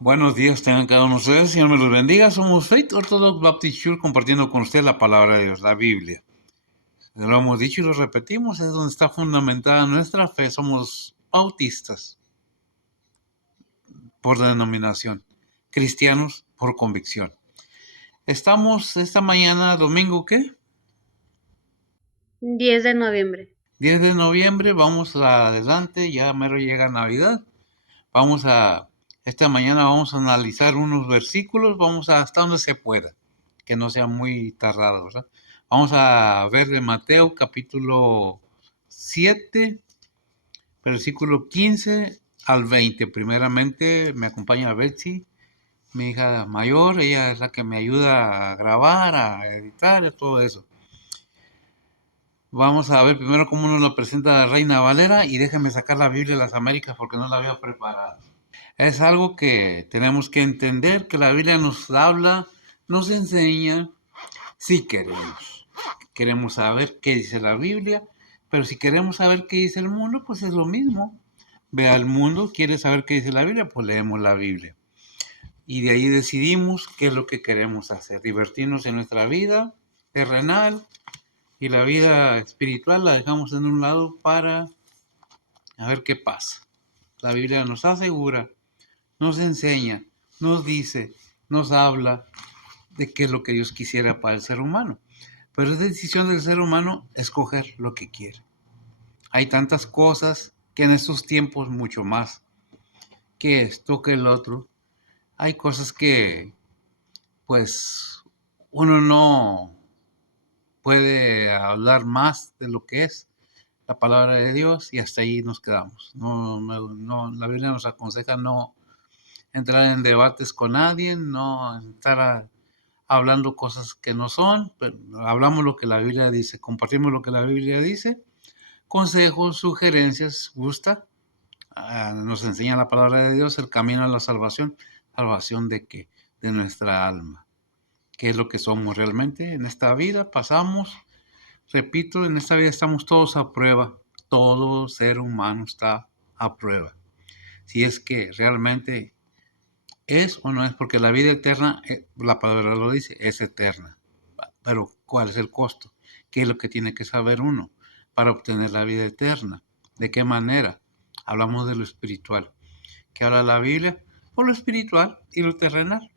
Buenos días, tengan cada uno de ustedes. Señor me los bendiga. Somos Faith Orthodox Baptist Church compartiendo con usted la palabra de Dios, la Biblia. Lo hemos dicho y lo repetimos, es donde está fundamentada nuestra fe. Somos bautistas por denominación, cristianos por convicción. Estamos esta mañana, domingo, ¿qué? 10 de noviembre. 10 de noviembre, vamos adelante, ya mero llega Navidad. Esta mañana vamos a analizar unos versículos, vamos hasta donde se pueda, que no sea muy tardado, ¿verdad? Vamos a ver de Mateo capítulo 7, versículo 15 al 20. Primeramente me acompaña Betsy, mi hija mayor, ella es la que me ayuda a grabar, a editar, todo eso. Vamos a ver primero cómo nos lo presenta Reina Valera y déjame sacar la Biblia de las Américas porque no la había preparado. Es algo que tenemos que entender, que la Biblia nos habla, nos enseña, si queremos. Queremos saber qué dice la Biblia, pero si queremos saber qué dice el mundo, pues es lo mismo. Ve al mundo, quiere saber qué dice la Biblia, pues leemos la Biblia. Y de ahí decidimos qué es lo que queremos hacer, divertirnos en nuestra vida terrenal y la vida espiritual la dejamos en un lado para a ver qué pasa. La Biblia nos asegura, nos enseña, nos dice, nos habla de qué es lo que Dios quisiera para el ser humano. Pero es decisión del ser humano escoger lo que quiere. Hay tantas cosas que en estos tiempos mucho más que esto que el otro. Hay cosas que pues uno no puede hablar más de lo que es la palabra de Dios y hasta ahí nos quedamos. La Biblia nos aconseja no entrar en debates con nadie, no estar hablando cosas que no son, pero hablamos lo que la Biblia dice, compartimos lo que la Biblia dice, consejos, sugerencias, gusta, nos enseña la palabra de Dios el camino a la salvación. ¿Salvación de qué? De nuestra alma. ¿Qué es lo que somos realmente? En esta vida pasamos, repito, en esta vida estamos todos a prueba, todo ser humano está a prueba. Si es que realmente es o no es, porque la vida eterna, la palabra lo dice, es eterna. Pero ¿cuál es el costo? ¿Qué es lo que tiene que saber uno para obtener la vida eterna? ¿De qué manera? Hablamos de lo espiritual. ¿Qué habla la Biblia? Por lo espiritual y lo terrenal,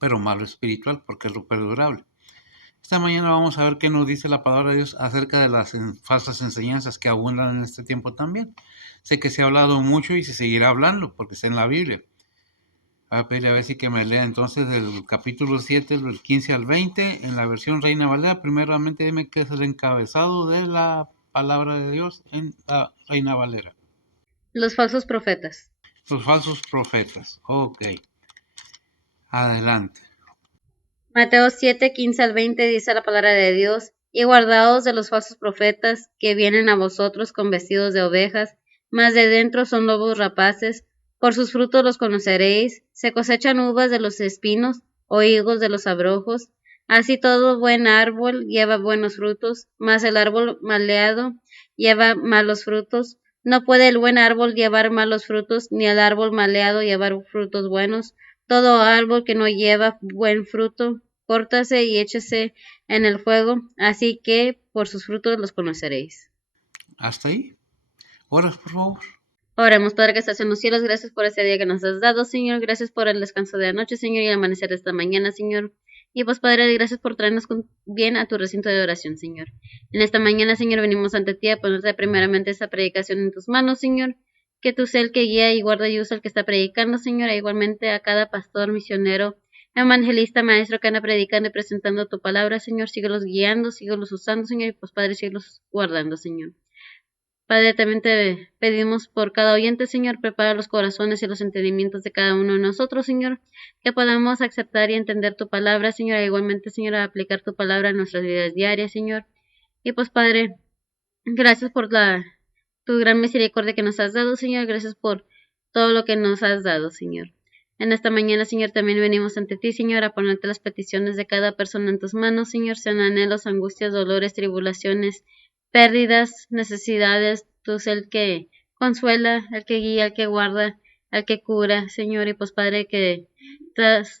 pero más lo espiritual porque es lo perdurable. Esta mañana vamos a ver qué nos dice la palabra de Dios acerca de las falsas enseñanzas que abundan en este tiempo también. Sé que se ha hablado mucho y se seguirá hablando porque está en la Biblia. Voy a pedir a ver si que me lea entonces del capítulo 7, del 15 al 20, en la versión Reina Valera. Primeramente dime qué es el encabezado de la palabra de Dios en la Reina Valera. Los falsos profetas. Los falsos profetas. Ok, adelante. Mateo 7, 15 al 20 dice la palabra de Dios: Y guardaos de los falsos profetas que vienen a vosotros con vestidos de ovejas, mas de dentro son lobos rapaces. Por sus frutos los conoceréis. Se cosechan uvas de los espinos o higos de los abrojos. Así todo buen árbol lleva buenos frutos, mas el árbol maleado lleva malos frutos. No puede el buen árbol llevar malos frutos, ni el árbol maleado llevar frutos buenos. Todo árbol que no lleva buen fruto, córtase y échese en el fuego, así que por sus frutos los conoceréis. ¿Hasta ahí? Oras, por favor. Oremos, Padre que estás en los cielos, gracias por este día que nos has dado, Señor, gracias por el descanso de anoche, Señor, y el amanecer de esta mañana, Señor. Y pues, Padre, gracias por traernos bien a tu recinto de oración, Señor. En esta mañana, Señor, venimos ante ti a ponerte primeramente esta predicación en tus manos, Señor. Que tú seas el que guía y guarda y usa el que está predicando, Señor, e igualmente a cada pastor, misionero, evangelista, maestro que anda predicando y presentando tu palabra, Señor. Síguelos guiando, síguelos usando, Señor, y pues, Padre, síguelos guardando, Señor. Padre, también te pedimos por cada oyente, Señor, prepara los corazones y los entendimientos de cada uno de nosotros, Señor, que podamos aceptar y entender tu palabra, Señor, e igualmente, Señor, aplicar tu palabra en nuestras vidas diarias, Señor. Y pues, Padre, gracias por tu gran misericordia que nos has dado, Señor, gracias por todo lo que nos has dado, Señor. En esta mañana, Señor, también venimos ante ti, Señor, a ponerte las peticiones de cada persona en tus manos, Señor, sean anhelos, angustias, dolores, tribulaciones, pérdidas, necesidades. Tú eres el que consuela, el que guía, el que guarda, al que cura, Señor, y pues Padre, que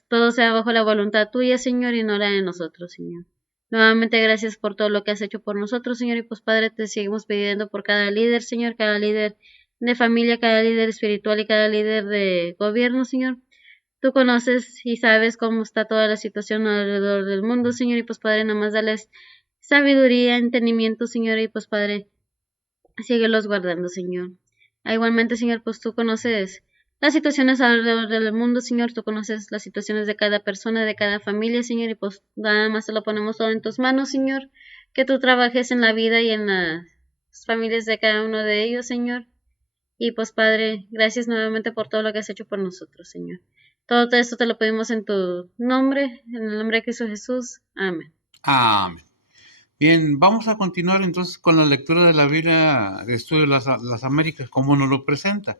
todo sea bajo la voluntad tuya, Señor, y no la de nosotros, Señor. Nuevamente gracias por todo lo que has hecho por nosotros, Señor, y pues Padre, te seguimos pidiendo por cada líder, Señor, cada líder de familia, cada líder espiritual y cada líder de gobierno, Señor. Tú conoces y sabes cómo está toda la situación alrededor del mundo, Señor, y pues Padre, nada más dales sabiduría, entendimiento, Señor, y pues Padre, síguelos guardando, Señor. Igualmente, Señor, pues tú conoces las situaciones alrededor del mundo, Señor, tú conoces las situaciones de cada persona, de cada familia, Señor, y pues nada más te lo ponemos todo en tus manos, Señor, que tú trabajes en la vida y en las familias de cada uno de ellos, Señor. Y pues Padre, gracias nuevamente por todo lo que has hecho por nosotros, Señor. Todo esto te lo pedimos en tu nombre, en el nombre de Cristo Jesús. Amén. Amén. Bien, vamos a continuar entonces con la lectura de la Biblia de Estudio de las Américas, como nos lo presenta.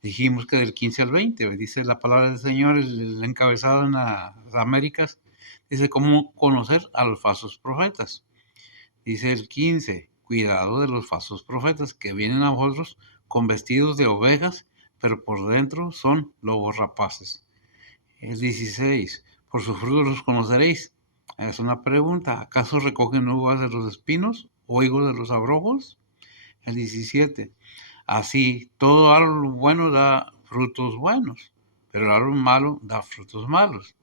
Dijimos que del 15 al 20, dice la palabra del Señor, el encabezado en las Américas, dice cómo conocer a los falsos profetas. Dice el 15, cuidado de los falsos profetas que vienen a vosotros con vestidos de ovejas, pero por dentro son lobos rapaces. El 16, por sus frutos los conoceréis. Es una pregunta, ¿acaso recogen uvas de los espinos o higos de los abrojos? El 17, así todo árbol bueno da frutos buenos, pero el árbol malo da frutos malos.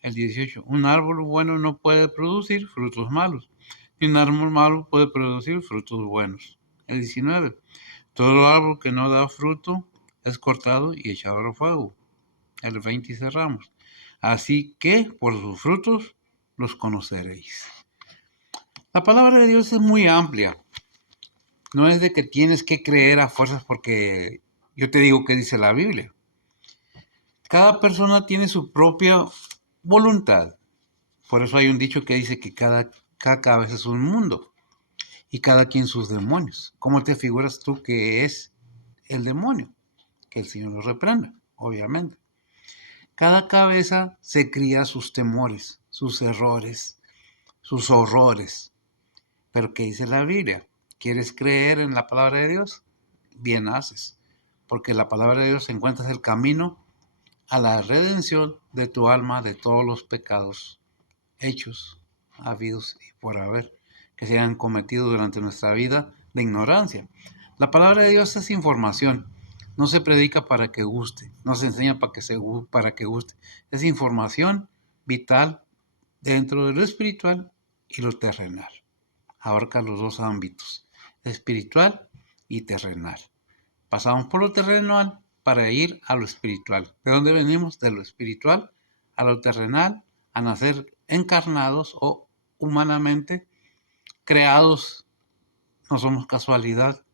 El 18, un árbol bueno no puede producir frutos malos, y un árbol malo puede producir frutos buenos. El 19, todo árbol que no da fruto es cortado y echado al fuego. El 20 y cerramos. Así que por sus frutos los conoceréis. La palabra de Dios es muy amplia. No es de que tienes que creer a fuerzas porque yo te digo que dice la Biblia. Cada persona tiene su propia voluntad. Por eso hay un dicho que dice que cada cabeza es un mundo y cada quien sus demonios. ¿Cómo te figuras tú que es el demonio? Que el Señor lo reprenda, obviamente. Cada cabeza se cría sus temores, sus errores, sus horrores. Pero ¿qué dice la Biblia? ¿Quieres creer en la palabra de Dios? Bien haces, porque la palabra de Dios encuentra el camino a la redención de tu alma de todos los pecados hechos, habidos y por haber, que se hayan cometido durante nuestra vida de ignorancia. La palabra de Dios es información, no se predica para que guste, no se enseña para que guste, es información vital dentro de lo espiritual y lo terrenal. Abarca los dos ámbitos, espiritual y terrenal. Pasamos por lo terrenal para ir a lo espiritual. ¿De dónde venimos? De lo espiritual a lo terrenal, a nacer encarnados o humanamente creados. No somos casualidad,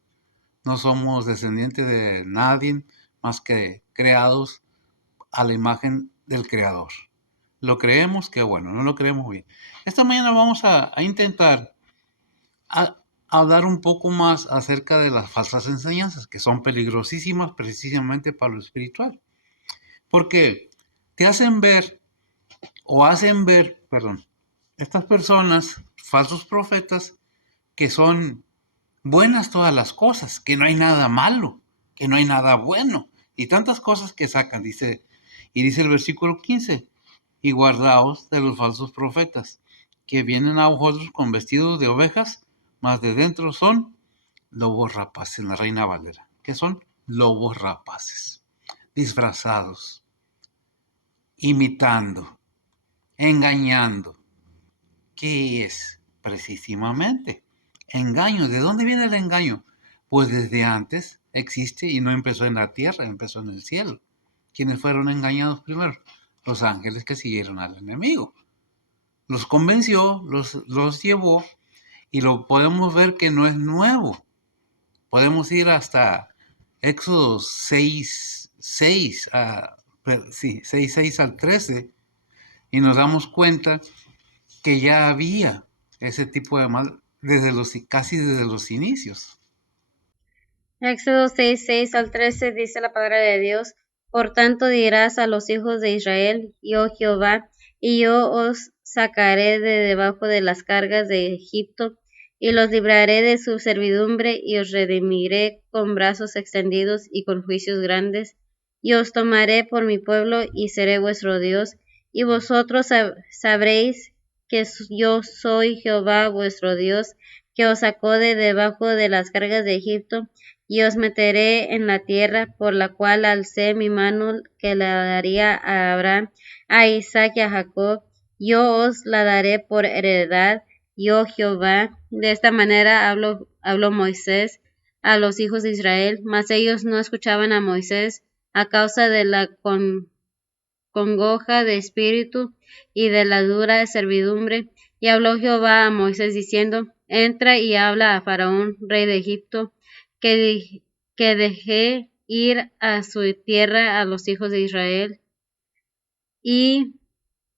no somos descendientes de nadie más que creados a la imagen del Creador. Lo creemos, que bueno, no lo creemos bien. Esta mañana vamos a intentar hablar un poco más acerca de las falsas enseñanzas, que son peligrosísimas precisamente para lo espiritual. Porque te hacen ver, perdón, estas personas, falsos profetas, que son buenas todas las cosas, que no hay nada malo, que no hay nada bueno, y tantas cosas que sacan, dice el versículo 15, y guardaos de los falsos profetas, que vienen a vosotros con vestidos de ovejas, mas de dentro son lobos rapaces, en la Reina Valera, que son lobos rapaces, disfrazados, imitando, engañando. ¿Qué es? Precisamente, engaño. ¿De dónde viene el engaño? Pues desde antes existe y no empezó en la tierra, empezó en el cielo. ¿Quiénes fueron engañados primero? Los ángeles que siguieron al enemigo. Los convenció, los llevó y lo podemos ver que no es nuevo. Podemos ir hasta Éxodo 6, 6 al 13 y nos damos cuenta que ya había ese tipo de mal casi desde los inicios. Éxodo 6, 6 al 13 dice la palabra de Dios: Por tanto dirás a los hijos de Israel: Yo Jehová, y yo os sacaré de debajo de las cargas de Egipto, y los libraré de su servidumbre, y os redimiré con brazos extendidos y con juicios grandes, y os tomaré por mi pueblo y seré vuestro Dios, y vosotros sabréis que yo soy Jehová vuestro Dios, que os sacó de debajo de las cargas de Egipto, y os meteré en la tierra por la cual alcé mi mano que la daría a Abraham, a Isaac y a Jacob. Yo os la daré por heredad, yo Jehová. De esta manera habló Moisés a los hijos de Israel, mas ellos no escuchaban a Moisés a causa de la congoja de espíritu y de la dura servidumbre. Y habló Jehová a Moisés diciendo: Entra y habla a Faraón, rey de Egipto, que deje ir a su tierra a los hijos de Israel. Y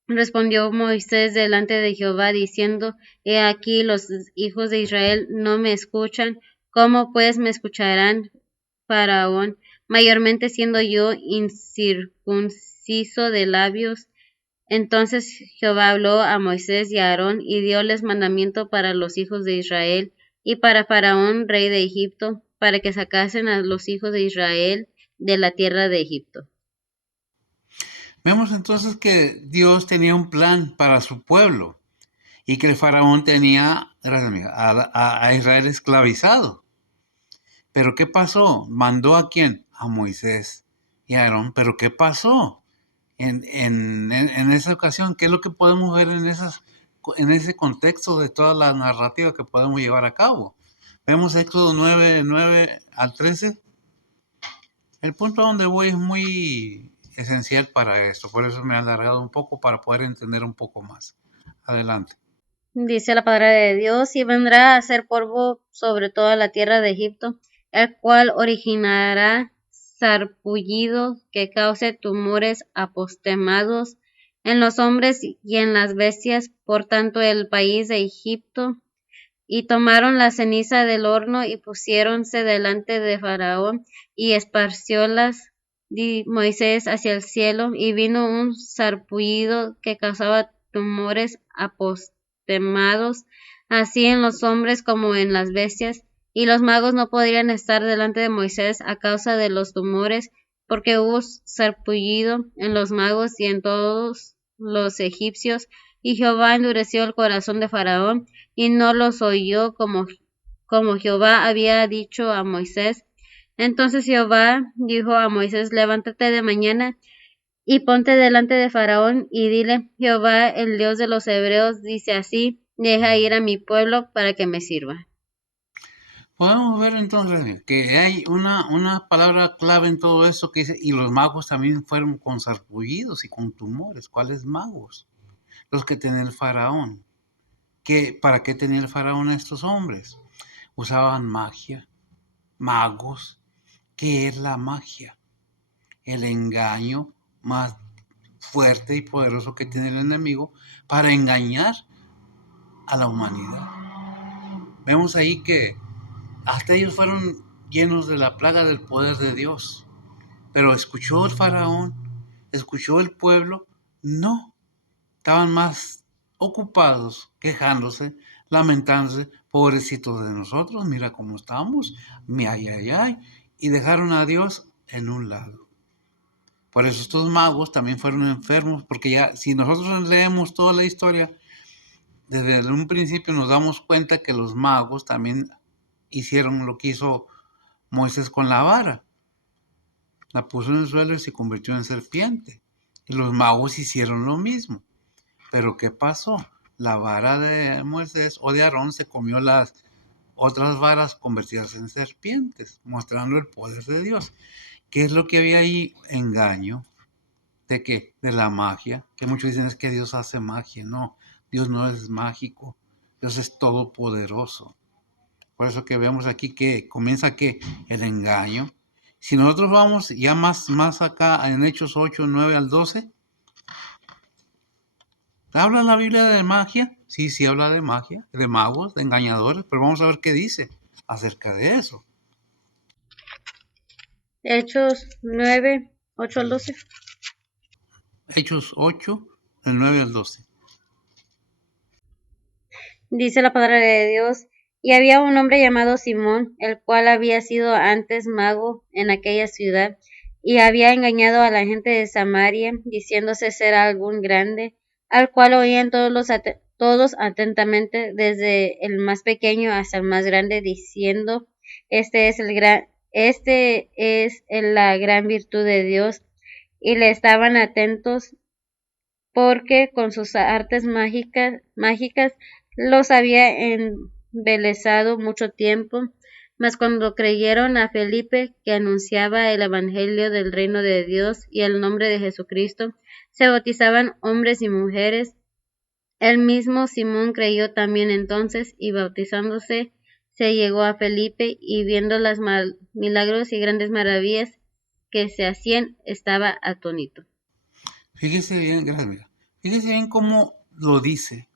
respondió Moisés delante de Jehová diciendo: He aquí los hijos de Israel no me escuchan, ¿cómo pues me escucharán, Faraón, mayormente siendo yo incircunciso de labios? Entonces Jehová habló a Moisés y a Aarón y dioles mandamiento para los hijos de Israel y para Faraón, rey de Egipto, para que sacasen a los hijos de Israel de la tierra de Egipto. Vemos entonces que Dios tenía un plan para su pueblo y que el faraón tenía a Israel esclavizado. Pero ¿qué pasó? ¿Mandó a quién? A Moisés y a Aarón. ¿Pero qué pasó en esa ocasión? ¿Qué es lo que podemos ver en ese contexto de toda la narrativa que podemos llevar a cabo? Vemos Éxodo 9 al 13. El punto a donde voy es muy esencial para esto, por eso me he alargado un poco para poder entender un poco más. Adelante. Dice la palabra de Dios: Y vendrá a ser polvo sobre toda la tierra de Egipto, el cual originará sarpullido que cause tumores apostemados en los hombres y en las bestias, por tanto el país de Egipto. Y tomaron la ceniza del horno y pusiéronse delante de Faraón, y esparciólas Moisés hacia el cielo, y vino un sarpullido que causaba tumores apostemados, así en los hombres como en las bestias, y los magos no podían estar delante de Moisés a causa de los tumores, porque hubo sarpullido en los magos y en todos los egipcios, y Jehová endureció el corazón de Faraón, y no los oyó como Jehová había dicho a Moisés. Entonces Jehová dijo a Moisés: Levántate de mañana y ponte delante de Faraón y dile: Jehová, el Dios de los hebreos, dice así: Deja ir a mi pueblo para que me sirva. Podemos ver entonces que hay una palabra clave en todo esto que dice, y los magos también fueron con sarpullidos y con tumores. ¿Cuáles magos? Los que tenía el faraón. ¿Para qué tenía el faraón a estos hombres? Usaban magia, magos. ¿Qué es la magia? El engaño más fuerte y poderoso que tiene el enemigo para engañar a la humanidad. Vemos ahí que hasta ellos fueron llenos de la plaga del poder de Dios. Pero escuchó el faraón, escuchó el pueblo, no. Estaban más ocupados, quejándose, lamentándose, pobrecitos de nosotros, mira cómo estamos, ay, ay, ay, y dejaron a Dios en un lado. Por eso estos magos también fueron enfermos, porque ya si nosotros leemos toda la historia, desde un principio nos damos cuenta que los magos también hicieron lo que hizo Moisés con la vara. La puso en el suelo y se convirtió en serpiente. Y los magos hicieron lo mismo. Pero ¿qué pasó? La vara de Moisés o de Aarón se comió las otras varas convertidas en serpientes, mostrando el poder de Dios. ¿Qué es lo que había ahí? Engaño. ¿De qué? De la magia. Que muchos dicen es que Dios hace magia. No, Dios no es mágico. Dios es todopoderoso. Por eso que vemos aquí que comienza que el engaño. Si nosotros vamos ya más acá en Hechos 8, 9 al 12, ¿habla la Biblia de magia? Sí, habla de magia, de magos, de engañadores, pero vamos a ver qué dice acerca de eso. Hechos 9, 8 al 12. Hechos 8, del 9 al 12. Dice la palabra de Dios: Y había un hombre llamado Simón, el cual había sido antes mago en aquella ciudad, y había engañado a la gente de Samaria, diciéndose ser algún grande, al cual oían todos atentamente, desde el más pequeño hasta el más grande, diciendo, este es la gran virtud de Dios, y le estaban atentos porque con sus artes mágicas los había embelesado mucho tiempo. Mas cuando creyeron a Felipe, que anunciaba el evangelio del reino de Dios y el nombre de Jesucristo, se bautizaban hombres y mujeres. El mismo Simón creyó también entonces, y bautizándose, se llegó a Felipe, y viendo los milagros y grandes maravillas que se hacían, estaba atónito. Fíjese bien, gracias, amiga. Fíjese bien cómo lo dice.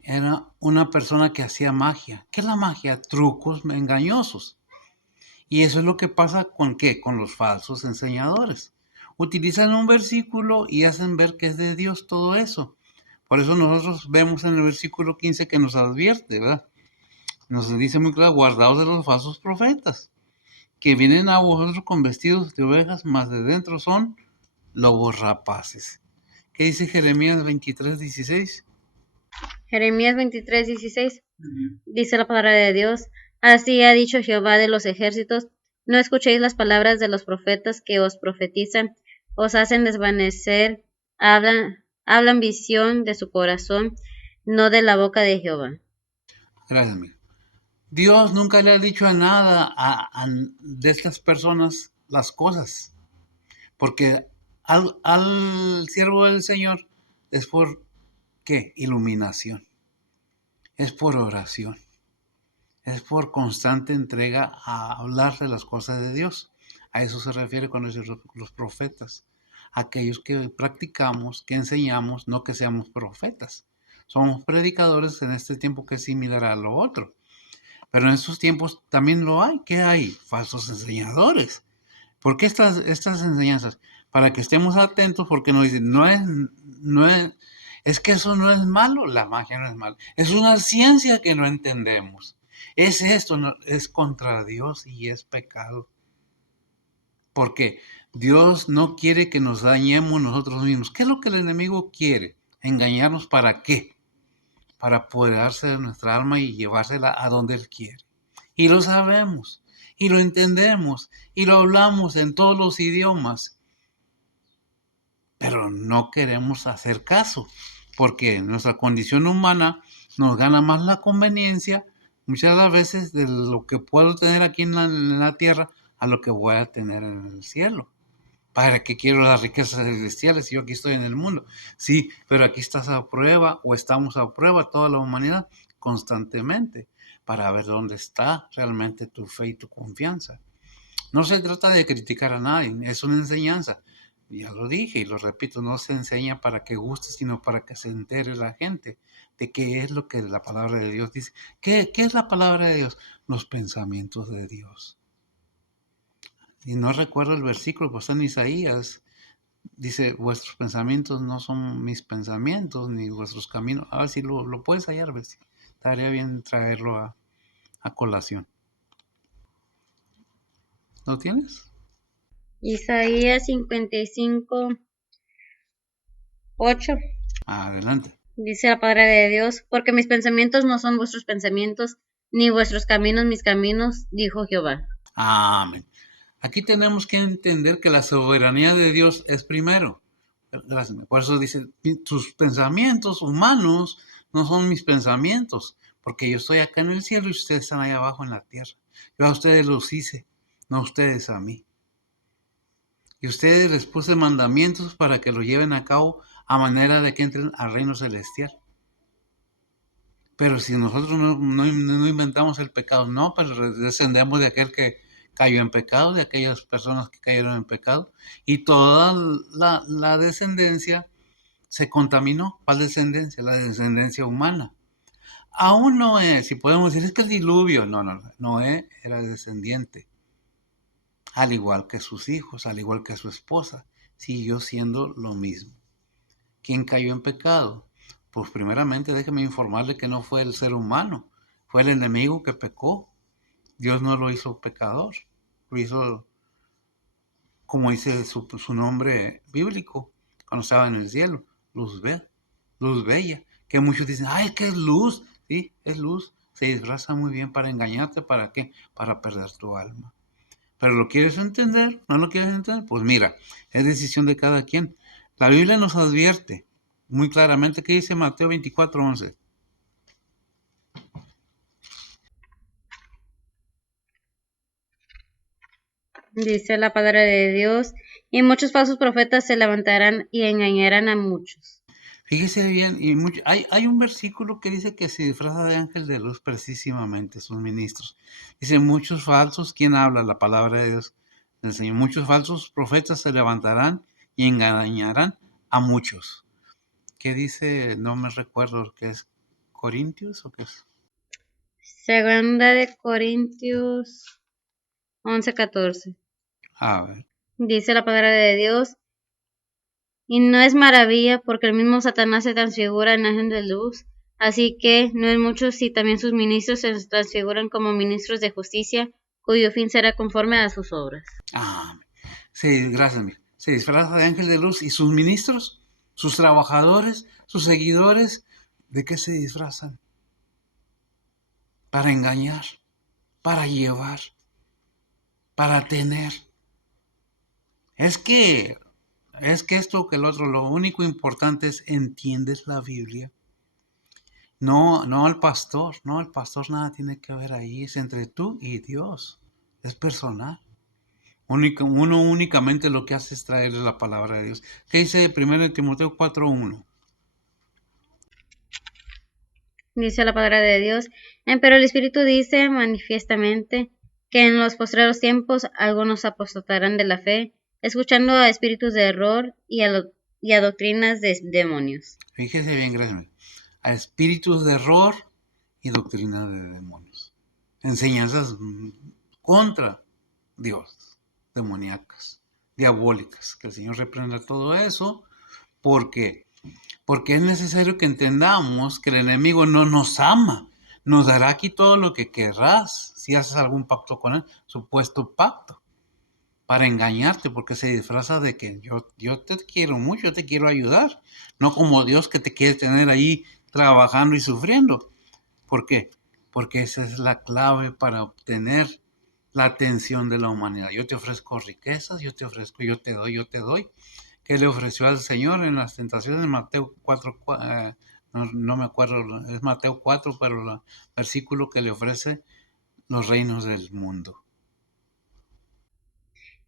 Era una persona que hacía magia. ¿Qué es la magia? Trucos engañosos. Y eso es lo que pasa con ¿qué? Con los falsos enseñadores. Utilizan un versículo y hacen ver que es de Dios todo eso. Por eso nosotros vemos en el versículo 15 que nos advierte, ¿verdad? Nos dice muy claro, guardaos de los falsos profetas, que vienen a vosotros con vestidos de ovejas, mas de dentro son lobos rapaces. ¿Qué dice Jeremías 23:16? Jeremías 23:16 dice la palabra de Dios: Así ha dicho Jehová de los ejércitos: No escuchéis las palabras de los profetas que os profetizan, os hacen desvanecer, hablan visión de su corazón, no de la boca de Jehová. Gracias, amigo. Dios nunca le ha dicho a nada de estas personas las cosas, porque al siervo del Señor es por, ¿qué? Iluminación, es por oración, es por constante entrega a hablar de las cosas de Dios. A eso se refiere cuando dice los profetas, aquellos que practicamos, que enseñamos, no que seamos profetas. Somos predicadores en este tiempo que es similar a lo otro. Pero en estos tiempos también lo hay. ¿Qué hay? Falsos enseñadores. ¿Por qué estas enseñanzas? Para que estemos atentos, porque nos dicen, es que eso no es malo, la magia no es malo. Es una ciencia que no entendemos. Es esto, es contra Dios y es pecado. Porque Dios no quiere que nos dañemos nosotros mismos. ¿Qué es lo que el enemigo quiere? ¿Engañarnos para qué? Para apoderarse de nuestra alma y llevársela a donde Él quiere. Y lo sabemos, y lo entendemos, y lo hablamos en todos los idiomas, pero no queremos hacer caso, porque nuestra condición humana nos gana más la conveniencia muchas de las veces de lo que puedo tener aquí en la tierra a lo que voy a tener en el cielo. ¿Para qué quiero las riquezas celestiales si yo aquí estoy en el mundo? Sí, pero aquí estás a prueba o estamos a prueba toda la humanidad constantemente para ver dónde está realmente tu fe y tu confianza. No se trata de criticar a nadie, es una enseñanza. Ya lo dije y lo repito, no se enseña para que guste, sino para que se entere la gente de qué es lo que la palabra de Dios dice. ¿Qué es la palabra de Dios? Los pensamientos de Dios. Y no recuerdo el versículo, pues está en Isaías. Dice, vuestros pensamientos no son mis pensamientos, ni vuestros caminos. A ver si lo puedes hallar, ver si estaría bien traerlo a colación. ¿Lo tienes? Isaías 55:8 Adelante. dice la palabra de Dios: Porque mis pensamientos no son vuestros pensamientos, ni vuestros caminos mis caminos, dijo Jehová. Amén. Aquí tenemos que entender que la soberanía de Dios es primero. Por eso dice, tus pensamientos humanos no son mis pensamientos, porque yo estoy acá en el cielo y ustedes están ahí abajo en la tierra. Yo a ustedes los hice, no ustedes a mí. Y ustedes les puse mandamientos para que lo lleven a cabo a manera de que entren al reino celestial. Pero si nosotros no inventamos el pecado, no, pero descendemos de aquel que cayó en pecado, de aquellas personas que cayeron en pecado, y toda la descendencia se contaminó. ¿Cuál descendencia? La descendencia humana. Aún Noé, si podemos decir, es que el diluvio, no, Noé era descendiente, al igual que sus hijos, al igual que su esposa, siguió siendo lo mismo. ¿Quién cayó en pecado? Pues primeramente déjeme informarle que no fue el ser humano, fue el enemigo que pecó. Dios no lo hizo pecador, lo hizo como dice su nombre bíblico, cuando estaba en el cielo, luz bella, que muchos dicen, ay, ¿qué es luz? Sí, es luz, se disfraza muy bien para engañarte, ¿para qué? Para perder tu alma. Pero ¿lo quieres entender? ¿No lo quieres entender? Pues mira, es decisión de cada quien. La Biblia nos advierte muy claramente que dice Mateo 24:11. Dice la palabra de Dios, y muchos falsos profetas se levantarán y engañarán a muchos. Fíjese bien, y hay un versículo que dice que se disfraza de ángel de luz precisamente sus ministros. Dice, muchos falsos, ¿quién habla? La palabra de Dios del Señor. Muchos falsos profetas se levantarán y engañarán a muchos. ¿Qué dice? No me recuerdo, ¿qué es? ¿Corintios o qué es? Segunda de Corintios 11:14. A ver. Dice la palabra de Dios, y no es maravilla, porque el mismo Satanás se transfigura en ángel de luz, así que no es mucho si también sus ministros se transfiguran como ministros de justicia, cuyo fin será conforme a sus obras. Gracias, se disfraza de ángel de luz y sus ministros, sus trabajadores, sus seguidores, ¿de qué se disfrazan? Para engañar, para llevar, para tener. Es que esto que el otro, lo único importante es entiendes la Biblia. No, no el pastor nada tiene que ver ahí, es entre tú y Dios, es personal. Uno únicamente lo que hace es traerle la palabra de Dios. ¿Qué dice 1 Timoteo 4:1? Dice la palabra de Dios, pero el Espíritu dice manifiestamente que en los postreros tiempos algunos apostatarán de la fe, escuchando a espíritus de error y a doctrinas de demonios. Fíjese bien, gracias. A espíritus de error y doctrina de demonios. Enseñanzas contra Dios, demoníacas, diabólicas. Que el Señor reprenda todo eso, porque es necesario que entendamos que el enemigo no nos ama. Nos dará aquí todo lo que querrás si haces algún pacto con él, supuesto pacto, para engañarte, porque se disfraza de que yo te quiero mucho, yo te quiero ayudar, no como Dios que te quiere tener ahí trabajando y sufriendo. ¿Por qué? Porque esa es la clave para obtener la atención de la humanidad. Yo te ofrezco riquezas, yo te doy. ¿Qué le ofreció al Señor en las tentaciones? Mateo 4, no me acuerdo, es Mateo 4, pero el versículo que le ofrece los reinos del mundo.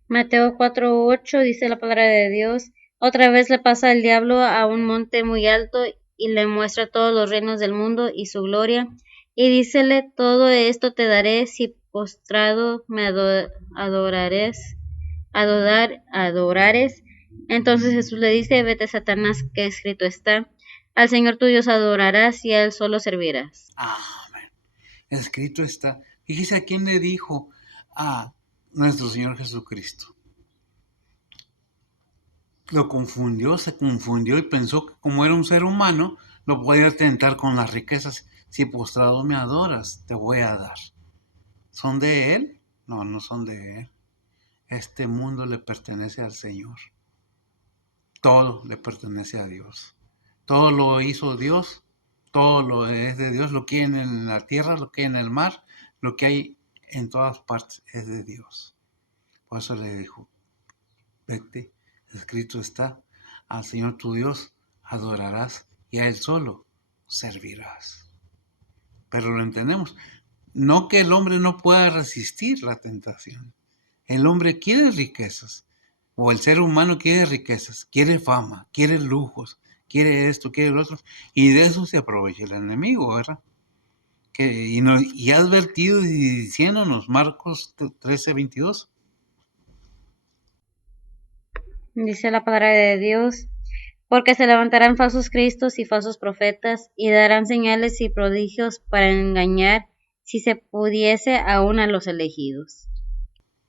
Mateo 4:8 dice la palabra de Dios, otra vez le pasa el diablo a un monte muy alto y le muestra todos los reinos del mundo y su gloria, y dícele, todo esto te daré si postrado me adorares. Entonces Jesús le dice, vete Satanás, que escrito está, al Señor tu Dios adorarás y a Él solo servirás. Amén. Escrito está. Fíjese a quién le dijo a nuestro Señor Jesucristo. Se confundió y pensó que como era un ser humano, lo podía tentar con las riquezas. Si postrado me adoras, te voy a dar. ¿Son de Él? No, no son de Él. Este mundo le pertenece al Señor. Todo le pertenece a Dios. Todo lo hizo Dios, todo lo es de Dios, lo que hay en la tierra, lo que hay en el mar, lo que hay en todas partes es de Dios. Por eso le dijo, vete, escrito está, al Señor tu Dios adorarás y a Él solo servirás. Pero lo entendemos. No que el hombre no pueda resistir la tentación. El hombre quiere riquezas, o el ser humano quiere riquezas, quiere fama, quiere lujos, quiere esto, quiere lo otro, y de eso se aprovecha el enemigo, ¿verdad? Y ha advertido y diciéndonos, Marcos 13:22. Dice la palabra de Dios, porque se levantarán falsos cristos y falsos profetas, y darán señales y prodigios para engañar, si se pudiese, aún a los elegidos.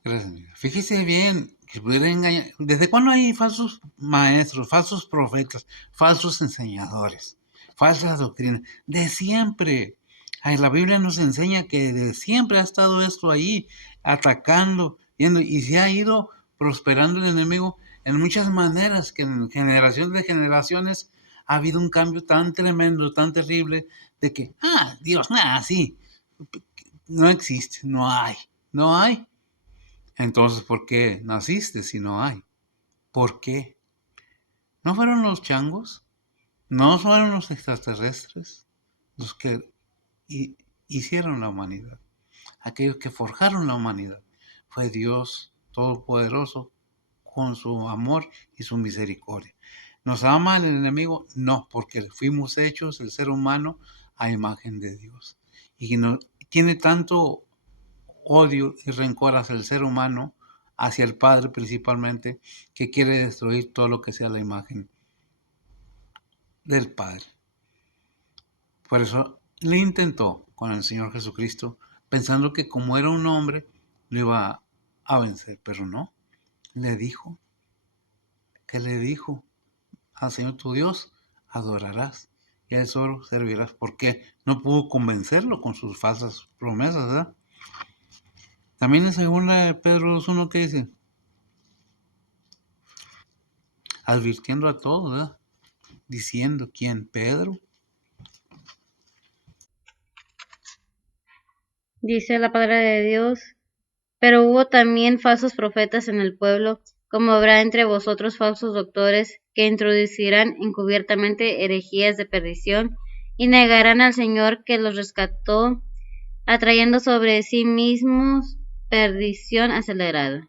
Gracias. Fíjese bien, que pudiera engañar. ¿Desde cuándo hay falsos maestros, falsos profetas, falsos enseñadores, falsas doctrinas? De siempre. Ay, la Biblia nos enseña que de siempre ha estado esto ahí, atacando, y se ha ido prosperando el enemigo en muchas maneras, que en generación de generaciones ha habido un cambio tan tremendo, tan terrible, de que, Dios, sí, no existe, no hay. Entonces, ¿por qué naciste si no hay? ¿Por qué? ¿No fueron los changos? ¿No fueron los extraterrestres los que hicieron la humanidad? Aquellos que forjaron la humanidad. Fue Dios Todopoderoso con su amor y su misericordia. ¿Nos ama el enemigo? No, porque fuimos hechos, el ser humano, a imagen de Dios. Y no, tiene tanto odio y rencor hacia el ser humano, hacia el Padre principalmente, que quiere destruir todo lo que sea la imagen del Padre. Por eso le intentó con el Señor Jesucristo, pensando que como era un hombre, lo iba a vencer, pero no. Le dijo, ¿qué le dijo? Al Señor tu Dios adorarás y a él solo servirás. ¿Por qué? No pudo convencerlo con sus falsas promesas, ¿verdad? También en segunda de Pedro 2:1 que dice, advirtiendo a todos, ¿verdad? Diciendo, ¿quién? Pedro. Dice la palabra de Dios: pero hubo también falsos profetas en el pueblo, como habrá entre vosotros falsos doctores, que introducirán encubiertamente herejías de perdición, y negarán al Señor que los rescató, atrayendo sobre sí mismos perdición acelerada.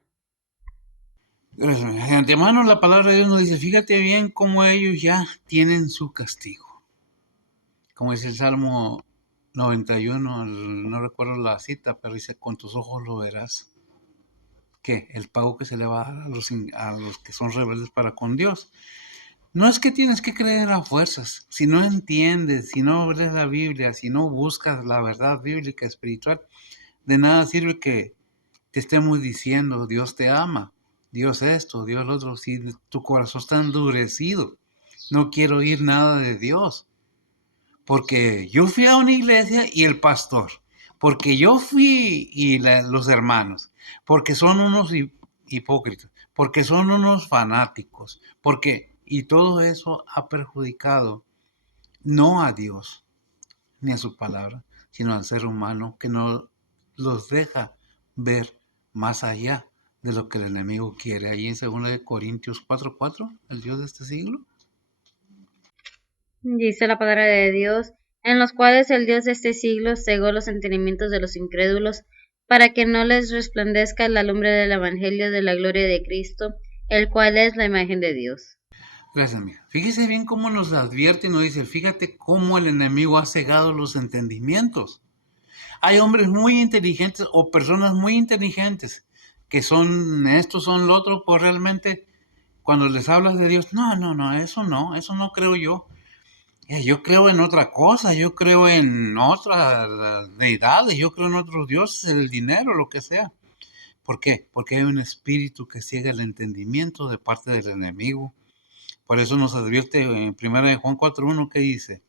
De antemano la palabra de Dios nos dice, fíjate bien cómo ellos ya tienen su castigo. Como dice el Salmo 91, no recuerdo la cita, pero dice, con tus ojos lo verás. ¿Qué? El pago que se le va a dar a los que son rebeldes para con Dios. No es que tienes que creer a fuerzas. Si no entiendes, si no lees la Biblia, si no buscas la verdad bíblica espiritual, de nada sirve que te estemos diciendo, Dios te ama, Dios esto, Dios lo otro. Si tu corazón está endurecido, no quiero oír nada de Dios. Porque yo fui a una iglesia y el pastor, porque yo fui y los hermanos, porque son unos hipócritas, porque son unos fanáticos, y todo eso ha perjudicado no a Dios ni a su palabra, sino al ser humano que no los deja ver más allá de lo que el enemigo quiere. Ahí en 2 Corintios 4:4, el Dios de este siglo. Dice la palabra de Dios: en los cuales el Dios de este siglo cegó los entendimientos de los incrédulos, para que no les resplandezca la lumbre del evangelio de la gloria de Cristo, el cual es la imagen de Dios. Gracias, amiga. Fíjese bien cómo nos advierte y nos dice, fíjate cómo el enemigo ha cegado los entendimientos. Hay hombres muy inteligentes o personas muy inteligentes que son esto, son lo otro, pues realmente cuando les hablas de Dios, no, eso no creo yo. Yo creo en otra cosa, yo creo en otras deidades, yo creo en otros dioses, el dinero, lo que sea. ¿Por qué? Porque hay un espíritu que ciega el entendimiento de parte del enemigo. Por eso nos advierte en 1 Juan 4:1 que dice.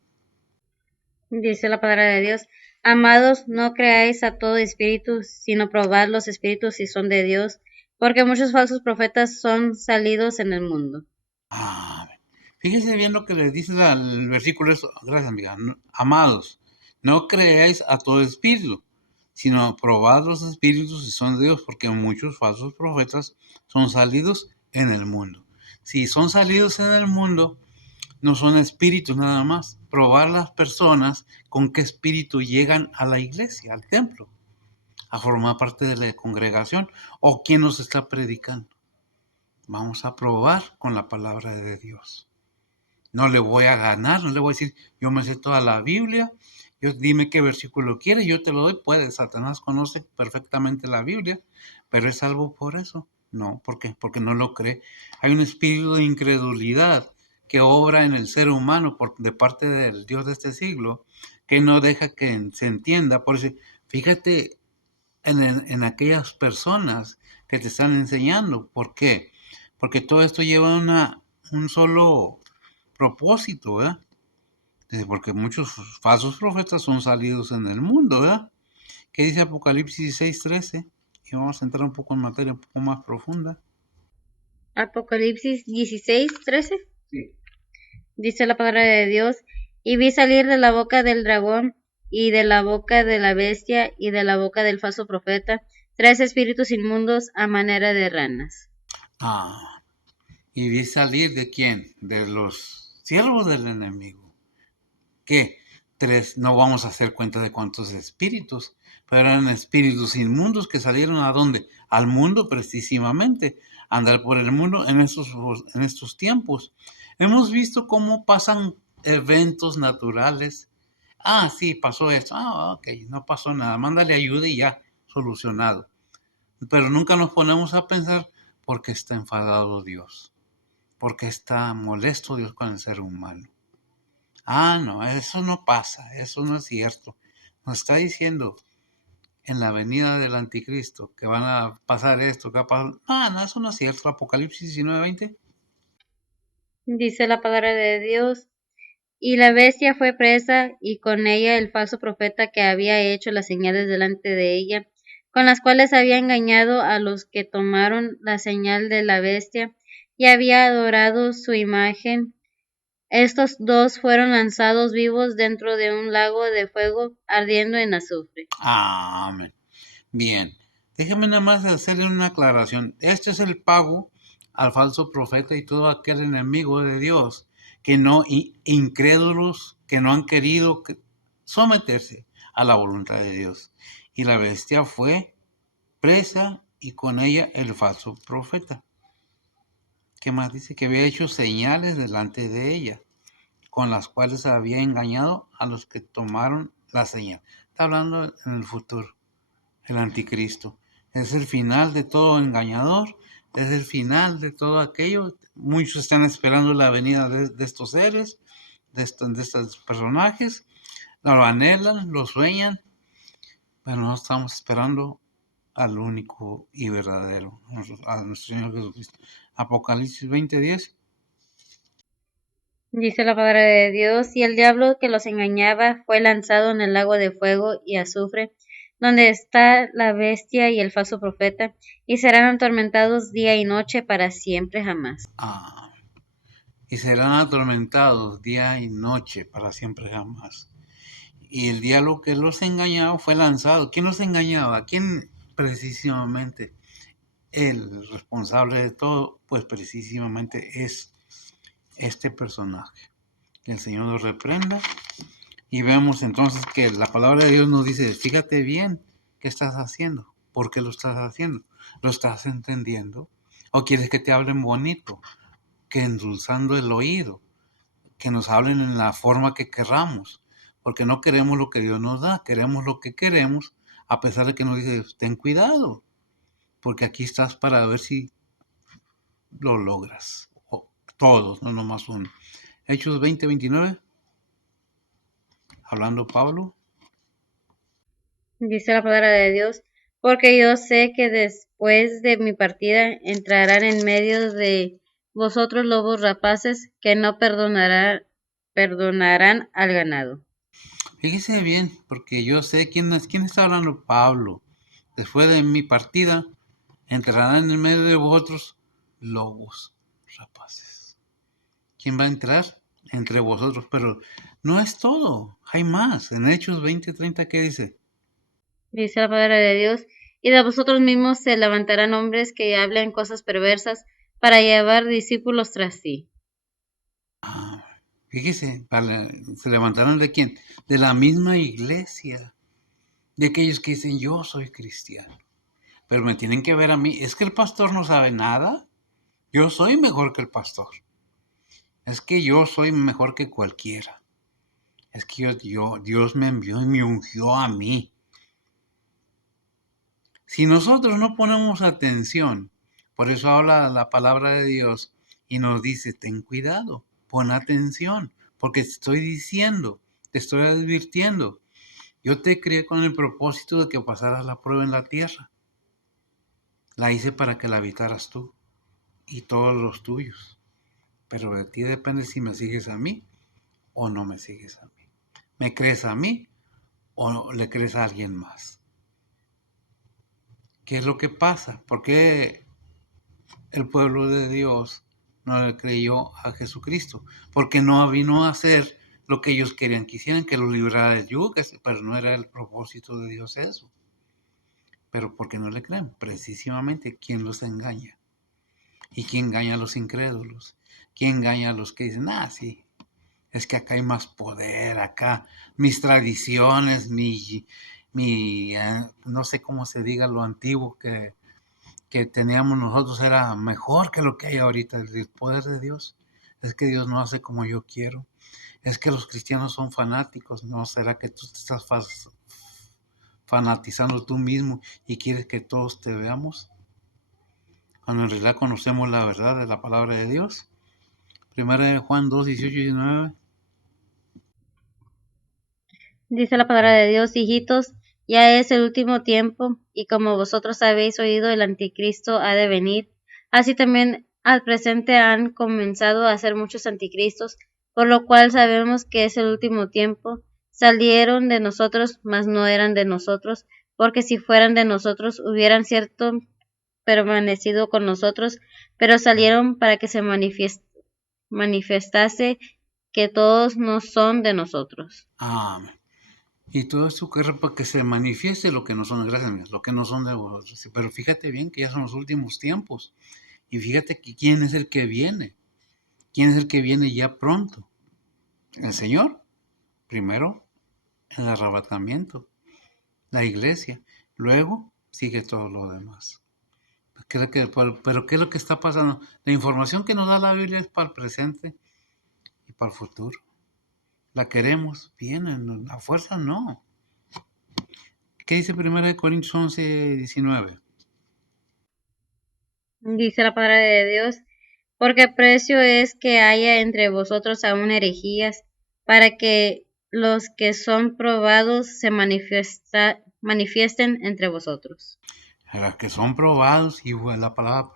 Dice la palabra de Dios: amados, no creáis a todo espíritu, sino probad los espíritus si son de Dios, porque muchos falsos profetas son salidos en el mundo. Fíjese bien lo que le dice el versículo, gracias amiga, amados, no creáis a todo espíritu, sino probad los espíritus si son de Dios, porque muchos falsos profetas son salidos en el mundo. Si son salidos en el mundo, no son espíritus nada más. Probar las personas con qué espíritu llegan a la iglesia, al templo, a formar parte de la congregación, o quién nos está predicando. Vamos a probar con la palabra de Dios. No le voy a ganar, no le voy a decir, yo me sé toda la Biblia, dime qué versículo quieres, yo te lo doy. Puede, Satanás conoce perfectamente la Biblia, pero ¿es salvo por eso? No, ¿por qué? Porque no lo cree. Hay un espíritu de incredulidad que obra en el ser humano de parte del Dios de este siglo, que no deja que se entienda. Por eso, fíjate en aquellas personas que te están enseñando. ¿Por qué? Porque todo esto lleva un solo propósito, ¿verdad? Porque muchos falsos profetas son salidos en el mundo, ¿verdad? ¿Qué dice Apocalipsis 6:13? Y vamos a entrar un poco en materia un poco más profunda. Apocalipsis 16:13. Sí. Dice la palabra de Dios, y vi salir de la boca del dragón, y de la boca de la bestia, y de la boca del falso profeta, 3 espíritus inmundos a manera de ranas. Ah, ¿y vi salir de quién? De los siervos del enemigo. ¿Qué? Tres, no vamos a hacer cuenta de cuántos espíritus, pero eran espíritus inmundos que salieron ¿a dónde? Al mundo precisamente, a andar por el mundo en estos tiempos. Hemos visto cómo pasan eventos naturales. Ah, sí, pasó esto. Ah, ok, no pasó nada. Mándale ayuda y ya, solucionado. Pero nunca nos ponemos a pensar por qué está enfadado Dios, por qué está molesto Dios con el ser humano. Ah, no, eso no pasa, eso no es cierto. Nos está diciendo en la venida del anticristo que van a pasar esto, que va a pasar. Ah, no, eso no es cierto. Apocalipsis 19:20. Dice la palabra de Dios, y la bestia fue presa, y con ella el falso profeta que había hecho las señales delante de ella, con las cuales había engañado a los que tomaron la señal de la bestia, y había adorado su imagen. Estos dos fueron lanzados vivos dentro de un lago de fuego ardiendo en azufre. Amén. Bien, déjeme nada más hacerle una aclaración. Este es el pago al falso profeta y todo aquel enemigo de Dios que no, incrédulos, que no han querido someterse a la voluntad de Dios. Y la bestia fue presa y con ella el falso profeta. ¿Qué más dice? Que había hecho señales delante de ella, con las cuales había engañado a los que tomaron la señal. Está hablando en el futuro, el anticristo. Es el final de todo engañador, es el final de todo aquello. Muchos están esperando la venida de estos seres, de estos personajes, lo anhelan, lo sueñan, pero no estamos esperando al único y verdadero, a nuestro Señor Jesucristo. Apocalipsis 20:10. Dice la palabra de Dios, y el diablo que los engañaba fue lanzado en el lago de fuego y azufre, donde está la bestia y el falso profeta, y serán atormentados día y noche para siempre jamás. Ah, y serán atormentados día y noche para siempre jamás. Y el diablo que los engañaba fue lanzado. ¿Quién los engañaba? ¿Quién precisamente? El responsable de todo, pues precisamente es este personaje. Que el Señor lo reprenda. Y vemos entonces que la palabra de Dios nos dice, fíjate bien qué estás haciendo, por qué lo estás haciendo, lo estás entendiendo, o quieres que te hablen bonito, que endulzando el oído, que nos hablen en la forma que querramos, porque no queremos lo que Dios nos da, queremos lo que queremos, a pesar de que nos dice, ten cuidado, porque aquí estás para ver si lo logras. O todos, no nomás uno. Hechos 20:29, hablando Pablo. Dice la palabra de Dios, porque yo sé que después de mi partida entrarán en medio de vosotros lobos rapaces que no perdonarán al ganado. Fíjese bien, porque yo sé quién está hablando Pablo. Después de mi partida, entrarán en medio de vosotros lobos rapaces. ¿Quién va a entrar? Entre vosotros, pero no es todo, hay más. En Hechos 20:30, ¿qué dice? Dice la palabra de Dios, y de vosotros mismos se levantarán hombres que hablen cosas perversas para llevar discípulos tras sí. Ah, fíjese, se levantaron de quién? De la misma iglesia, de aquellos que dicen yo soy cristiano, pero me tienen que ver a mí. Es que el pastor no sabe nada. Yo soy mejor que el pastor. Es que yo soy mejor que cualquiera. Es que Dios me envió y me ungió a mí. Si nosotros no ponemos atención, por eso habla la palabra de Dios y nos dice, ten cuidado, pon atención, porque te estoy diciendo, te estoy advirtiendo. Yo te crié con el propósito de que pasaras la prueba en la tierra. La hice para que la habitaras tú y todos los tuyos. Pero de ti depende si me sigues a mí o no me sigues a mí. ¿Me crees a mí o le crees a alguien más? ¿Qué es lo que pasa? ¿Por qué el pueblo de Dios no le creyó a Jesucristo, porque no vino a hacer lo que ellos querían que hicieran, que lo librara del yugo, pero no era el propósito de Dios eso. Pero porque no le creen, precisamente, ¿quién los engaña? ¿Y quién engaña a los incrédulos? ¿Quién engaña a los que dicen, sí, es que acá hay más poder, acá mis tradiciones, no sé cómo se diga lo antiguo que teníamos nosotros era mejor que lo que hay ahorita? El poder de Dios es que Dios no hace como yo quiero. Es que los cristianos son fanáticos. ¿No será que tú te estás fanatizando tú mismo y quieres que todos te veamos? Cuando en realidad conocemos la verdad de la palabra de Dios. Primera de Juan 2, 18 y 19. Dice la palabra de Dios, hijitos, ya es el último tiempo, y como vosotros habéis oído, el anticristo ha de venir. Así también al presente han comenzado a ser muchos anticristos, por lo cual sabemos que es el último tiempo. Salieron de nosotros, mas no eran de nosotros, porque si fueran de nosotros hubieran cierto permanecido con nosotros, pero salieron para que se manifestase que todos no son de nosotros. Amén. Y todo esto ocurre para que se manifieste lo que no son, gracias mías, lo que no son de vosotros. Pero fíjate bien que ya son los últimos tiempos. Y fíjate que quién es el que viene. ¿Quién es el que viene ya pronto? El Señor. Primero, el arrebatamiento. La iglesia. Luego sigue todo lo demás. Pero ¿qué es lo que está pasando? La información que nos da la Biblia es para el presente y para el futuro. La queremos, bien, a fuerza no. ¿Qué dice 1 Corintios 11, 19? Dice la palabra de Dios, porque precio es que haya entre vosotros aún herejías, para que los que son probados se manifiesten entre vosotros. Los que son probados, y la palabra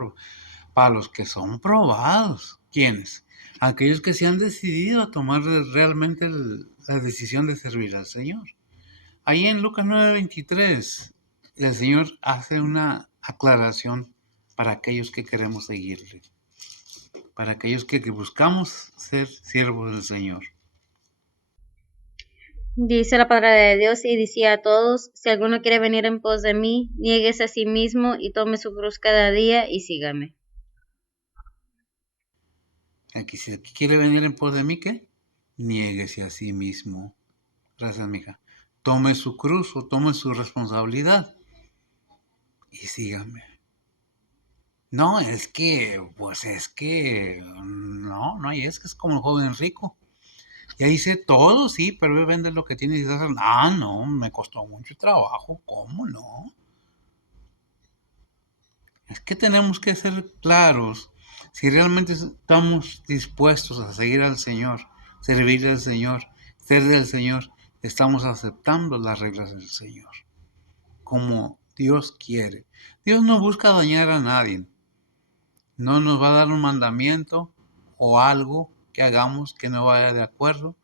para los que son probados. ¿Quiénes? Aquellos que se han decidido a tomar realmente la decisión de servir al Señor. Ahí en Lucas 9:23, el Señor hace una aclaración para aquellos que queremos seguirle, para aquellos que buscamos ser siervos del Señor. Dice la palabra de Dios y decía a todos, si alguno quiere venir en pos de mí, niéguese a sí mismo y tome su cruz cada día y sígame. Si quiere venir en pos de mí, ¿qué? Niéguese a sí mismo. Gracias, mija. Tome su cruz o tome su responsabilidad y sígame. No, no, y es que es como el joven rico. Ya hice todo, sí, pero él vende lo que tiene y dice, no, me costó mucho trabajo, ¿cómo no? Es que tenemos que ser claros si realmente estamos dispuestos a seguir al Señor, servir al Señor, ser del Señor, estamos aceptando las reglas del Señor, como Dios quiere. Dios no busca dañar a nadie, no nos va a dar un mandamiento o algo que hagamos que no vaya de acuerdo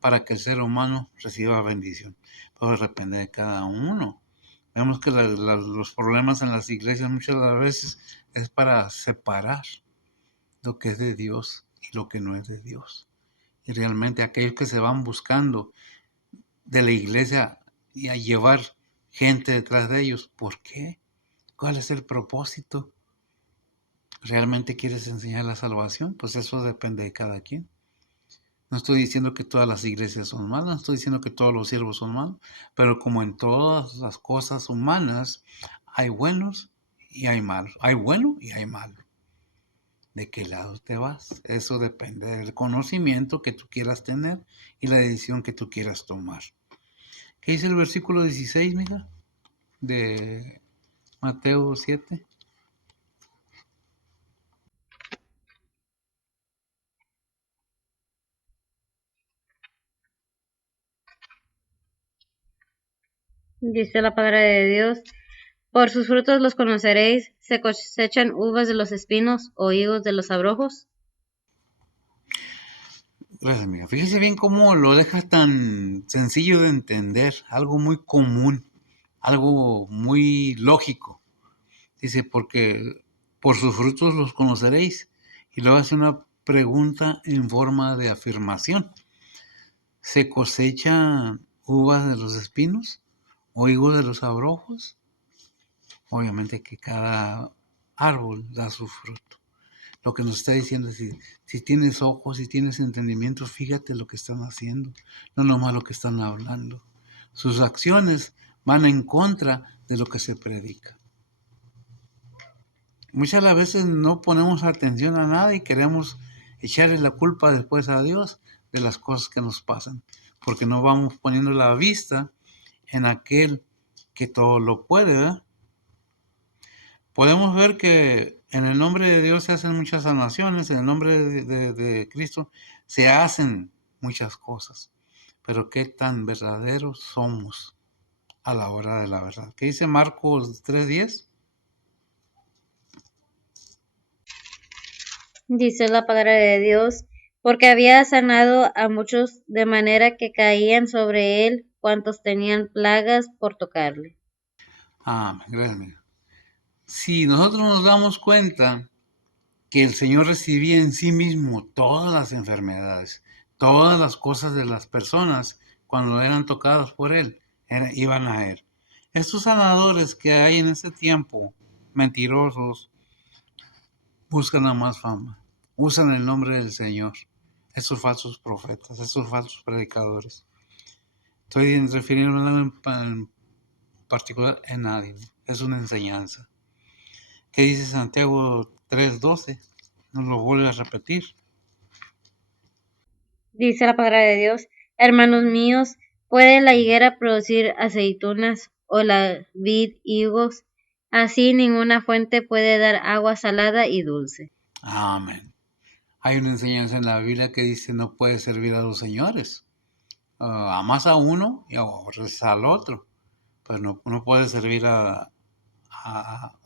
para que el ser humano reciba bendición. Todo depende de cada uno. Vemos que los problemas en las iglesias muchas de las veces es para separar lo que es de Dios y lo que no es de Dios. Y realmente aquellos que se van buscando de la iglesia y a llevar gente detrás de ellos, ¿por qué? ¿Cuál es el propósito? ¿Realmente quieres enseñar la salvación? Pues eso depende de cada quien. No estoy diciendo que todas las iglesias son malas, no estoy diciendo que todos los siervos son malos, pero como en todas las cosas humanas, hay buenos y hay malos. Hay bueno y hay malo. ¿De qué lado te vas? Eso depende del conocimiento que tú quieras tener y la decisión que tú quieras tomar. ¿Qué dice el versículo 16, mija? De Mateo 7. Dice la palabra de Dios, por sus frutos los conoceréis, se cosechan uvas de los espinos o higos de los abrojos. Gracias, amiga. Fíjese bien cómo lo dejas tan sencillo de entender, algo muy común, algo muy lógico. Dice, porque por sus frutos los conoceréis. Y luego hace una pregunta en forma de afirmación. ¿Se cosechan uvas de los espinos o higos de los abrojos? Obviamente que cada árbol da su fruto. Lo que nos está diciendo es, si tienes ojos, si tienes entendimiento, fíjate lo que están haciendo, no nomás lo que están hablando. Sus acciones van en contra de lo que se predica. Muchas de las veces no ponemos atención a nada y queremos echarle la culpa después a Dios de las cosas que nos pasan, porque no vamos poniendo la vista en aquel que todo lo puede, ¿verdad? Podemos ver que en el nombre de Dios se hacen muchas sanaciones, en el nombre de Cristo se hacen muchas cosas, pero qué tan verdaderos somos a la hora de la verdad. ¿Qué dice Marcos 3:10? Dice la palabra de Dios, porque había sanado a muchos de manera que caían sobre él cuantos tenían plagas por tocarle. Gracias. Si nosotros nos damos cuenta que el Señor recibía en sí mismo todas las enfermedades, todas las cosas de las personas cuando eran tocadas por Él, iban a Él. Estos sanadores que hay en este tiempo, mentirosos, buscan a más fama, usan el nombre del Señor, esos falsos profetas, esos falsos predicadores. Estoy refiriéndome en particular en nadie, es una enseñanza. ¿Qué dice Santiago 3:12? Nos lo vuelve a repetir. Dice la palabra de Dios, hermanos míos, ¿puede la higuera producir aceitunas o la vid higos? Así ninguna fuente puede dar agua salada y dulce. Amén. Hay una enseñanza en la Biblia que dice no puedes servir a dos señores. Amas a uno y aborreces al otro. Pues no puedes servir a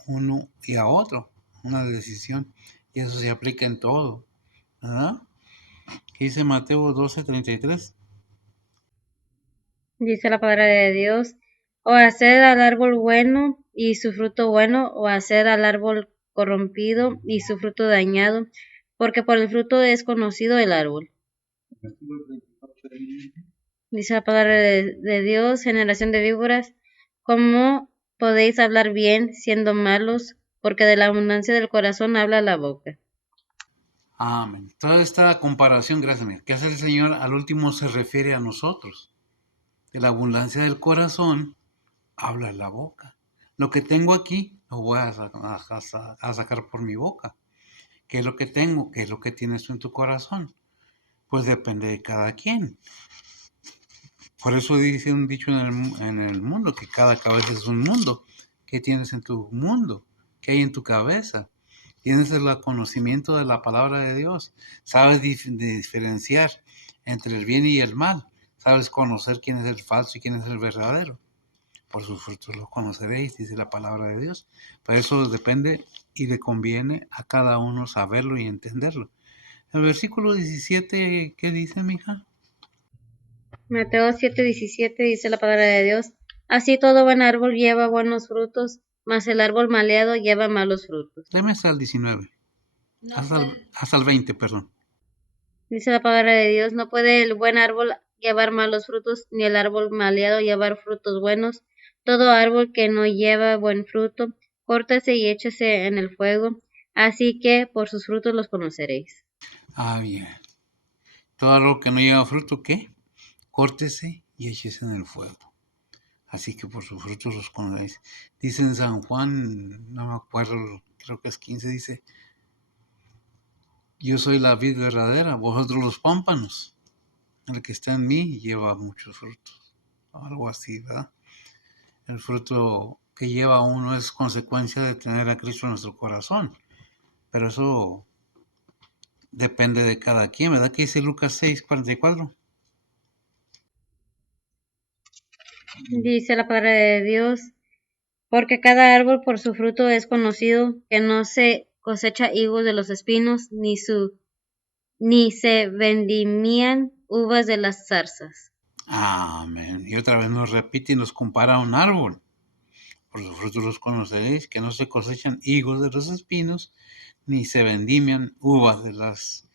uno y a otro. Una decisión. Y eso se aplica en todo. ¿Verdad? ¿Qué dice Mateo 12:33? Dice la palabra de Dios, o hacer al árbol bueno y su fruto bueno, o hacer al árbol corrompido y su fruto dañado, porque por el fruto es conocido el árbol. Dice la palabra de Dios, generación de víboras, ¿cómo podéis hablar bien siendo malos? Porque de la abundancia del corazón habla la boca. Amén. Toda esta comparación, gracias, que hace el Señor al último se refiere a nosotros. De la abundancia del corazón habla la boca. Lo que tengo aquí lo voy a sacar por mi boca. ¿Qué es lo que tengo? ¿Qué es lo que tienes tú en tu corazón? Pues depende de cada quien. Por eso dice un dicho en el mundo, que cada cabeza es un mundo. ¿Qué tienes en tu mundo? ¿Qué hay en tu cabeza? Tienes el conocimiento de la palabra de Dios. Sabes diferenciar entre el bien y el mal. Sabes conocer quién es el falso y quién es el verdadero. Por sus frutos los conoceréis, dice la palabra de Dios. Pero eso depende y le conviene a cada uno saberlo y entenderlo. El versículo 17, ¿qué dice, mija? Mateo 7:17 dice la palabra de Dios, así todo buen árbol lleva buenos frutos, mas el árbol maleado lleva malos frutos. Léeme hasta el 19. Hasta el 20, perdón. Dice la palabra de Dios, no puede el buen árbol llevar malos frutos, ni el árbol maleado llevar frutos buenos. Todo árbol que no lleva buen fruto, córtese y échese en el fuego. Así que por sus frutos los conoceréis. Bien. Todo árbol que no lleva fruto, ¿qué? Córtese y échese en el fuego. Así que por sus frutos los conoceréis. Dice en San Juan, no me acuerdo, creo que es 15, dice, yo soy la vid verdadera, vosotros los pámpanos. El que está en mí lleva muchos frutos. Algo así, ¿verdad? El fruto que lleva uno es consecuencia de tener a Cristo en nuestro corazón. Pero eso depende de cada quien, ¿verdad? ¿Qué dice Lucas 6:44? Dice la palabra de Dios, porque cada árbol por su fruto es conocido, que no se cosecha higos de los espinos, ni se vendimian uvas de las zarzas. Amén. Y otra vez nos repite y nos compara a un árbol. Por sus frutos los conoceréis, que no se cosechan higos de los espinos, ni se vendimian uvas de las,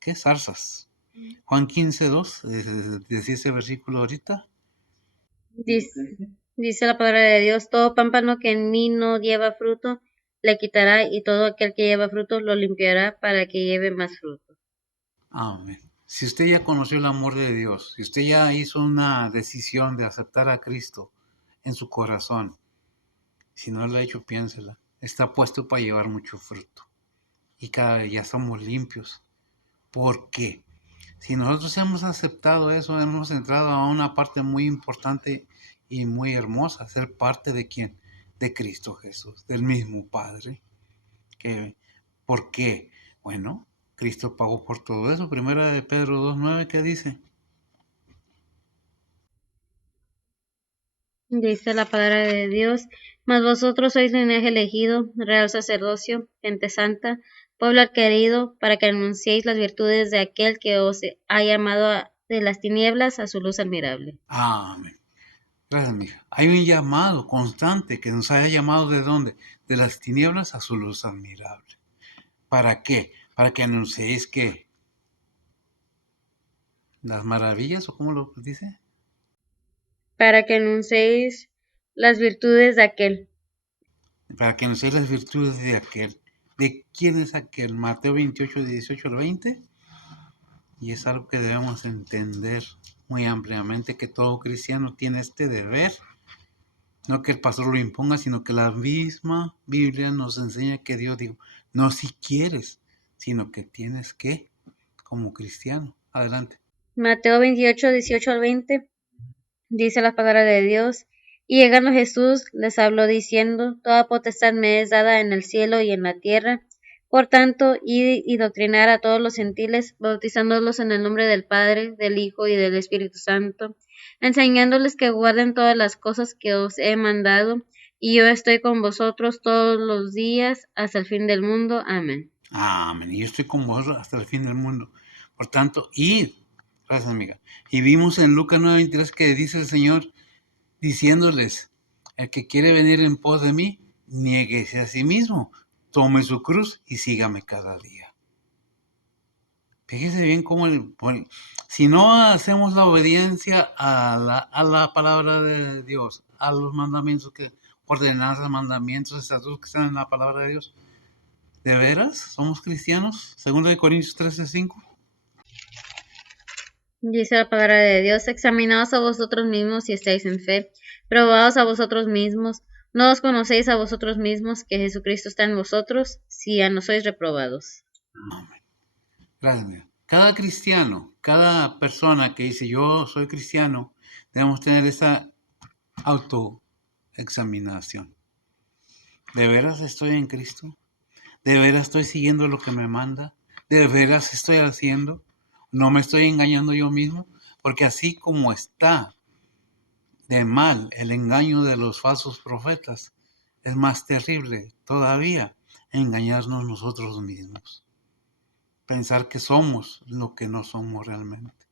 ¿qué? Zarzas. Juan 15:2, decía ese versículo ahorita. Dice la palabra de Dios, todo pámpano que en mí no lleva fruto, le quitará, y todo aquel que lleva fruto lo limpiará para que lleve más fruto. Amén. Si usted ya conoció el amor de Dios, si usted ya hizo una decisión de aceptar a Cristo en su corazón, si no lo ha hecho, piénsela. Está puesto para llevar mucho fruto. Y cada vez ya somos limpios. ¿Por qué? Si nosotros hemos aceptado eso, hemos entrado a una parte muy importante y muy hermosa, ser parte de quién, de Cristo Jesús, del mismo Padre. ¿Por qué? Bueno, Cristo pagó por todo eso. Primera de Pedro 2:9, ¿qué dice? Dice la palabra de Dios, mas vosotros sois linaje elegido, real sacerdocio, gente santa, pueblo adquirido, para que anunciéis las virtudes de aquel que os ha llamado de las tinieblas a su luz admirable. Amén. Gracias, mija. Hay un llamado constante que nos haya llamado ¿de dónde? De las tinieblas a su luz admirable. ¿Para qué? Para que anunciéis que las maravillas, o cómo lo dice, Para que anunciéis las virtudes de aquel. para que anunciéis las virtudes de aquel. ¿De quién es aquel? Mateo 28, 18 al 20. Y es algo que debemos entender muy ampliamente, que todo cristiano tiene este deber. No que el pastor lo imponga, sino que la misma Biblia nos enseña que Dios dijo, no si quieres, sino que tienes que, como cristiano. Adelante. Mateo 28, 18 al 20. Dice la palabra de Dios, y llegando Jesús les habló diciendo, toda potestad me es dada en el cielo y en la tierra. Por tanto, id y doctrinar a todos los gentiles, bautizándolos en el nombre del Padre, del Hijo y del Espíritu Santo, enseñándoles que guarden todas las cosas que os he mandado, y yo estoy con vosotros todos los días hasta el fin del mundo. Amén. Amén. Y yo estoy con vosotros hasta el fin del mundo. Por tanto, id. Gracias, amiga. Y vimos en Lucas 9:23 que dice el Señor diciéndoles, el que quiere venir en pos de mí, niéguese a sí mismo, tome su cruz y sígame cada día. Fíjese bien cómo si no hacemos la obediencia a la palabra de Dios, a los mandamientos, ordenanzas, mandamientos, estatutos que están en la palabra de Dios, ¿de veras somos cristianos? 2 Corintios 13:5. Dice la palabra de Dios, examinaos a vosotros mismos si estáis en fe, probaos a vosotros mismos, no os conocéis a vosotros mismos que Jesucristo está en vosotros, si ya no sois reprobados. Amén. Gracias. Cada cristiano, cada persona que dice yo soy cristiano, debemos tener esa autoexaminación. ¿De veras estoy en Cristo? ¿De veras estoy siguiendo lo que me manda? ¿De veras estoy haciendo? ¿No me estoy engañando yo mismo? Porque así como está de mal el engaño de los falsos profetas, es más terrible todavía engañarnos nosotros mismos. Pensar que somos lo que no somos realmente.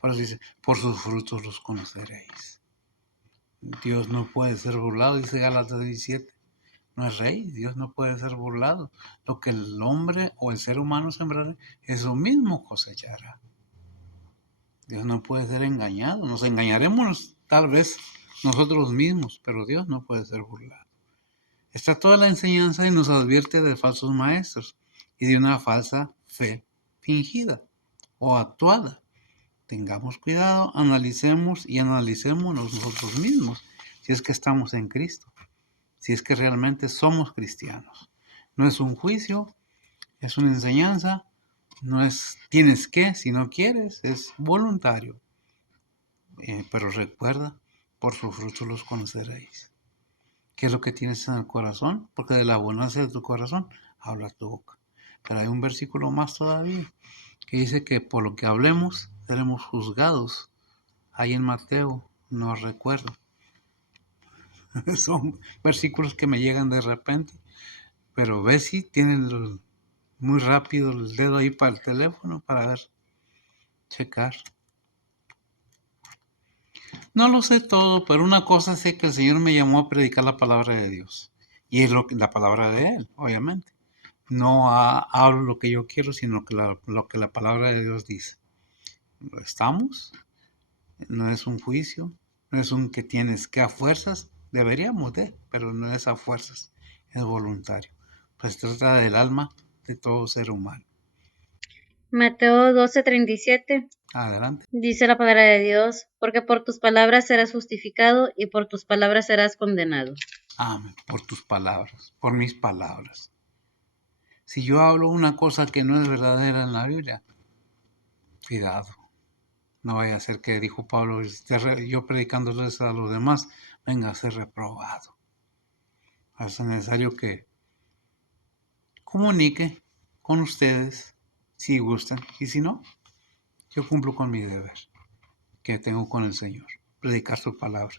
Por eso dice, por sus frutos los conoceréis. Dios no puede ser burlado, dice Gálatas 17. No es rey, Dios no puede ser burlado. Lo que el hombre o el ser humano sembrará, eso mismo cosechará. Dios no puede ser engañado. Nos engañaremos tal vez nosotros mismos, pero Dios no puede ser burlado. Está toda la enseñanza y nos advierte de falsos maestros y de una falsa fe fingida o actuada. Tengamos cuidado, analicemos nosotros mismos si es que estamos en Cristo, si es que realmente somos cristianos. No es un juicio, es una enseñanza, no es tienes que, si no quieres, es voluntario. Pero recuerda, por sus frutos los conoceréis. ¿Qué es lo que tienes en el corazón? Porque de la abundancia de tu corazón habla tu boca. Pero hay un versículo más todavía que dice que por lo que hablemos seremos juzgados. Ahí en Mateo, no recuerdo. Son versículos que me llegan de repente. Pero ves si tienen muy rápido el dedo ahí para el teléfono para ver, checar. No lo sé todo, pero una cosa sé que el Señor me llamó a predicar la palabra de Dios. Y es la palabra de Él, obviamente. No hablo lo que yo quiero, sino que lo que la palabra de Dios dice. ¿Estamos? No es un juicio, no es un que tienes que a fuerzas, deberíamos pero no es a fuerzas, es voluntario. Pues trata del alma de todo ser humano. Mateo 12:37 Adelante. dice la palabra de Dios, porque por tus palabras serás justificado y por tus palabras serás condenado. Amén. Por tus palabras, por mis palabras. Si yo hablo una cosa que no es verdadera en la Biblia, cuidado. No vaya a ser que dijo Pablo, yo predicándoles a los demás, venga a ser reprobado. Es necesario que comunique con ustedes si gustan y si no, yo cumplo con mi deber que tengo con el Señor, predicar su palabra.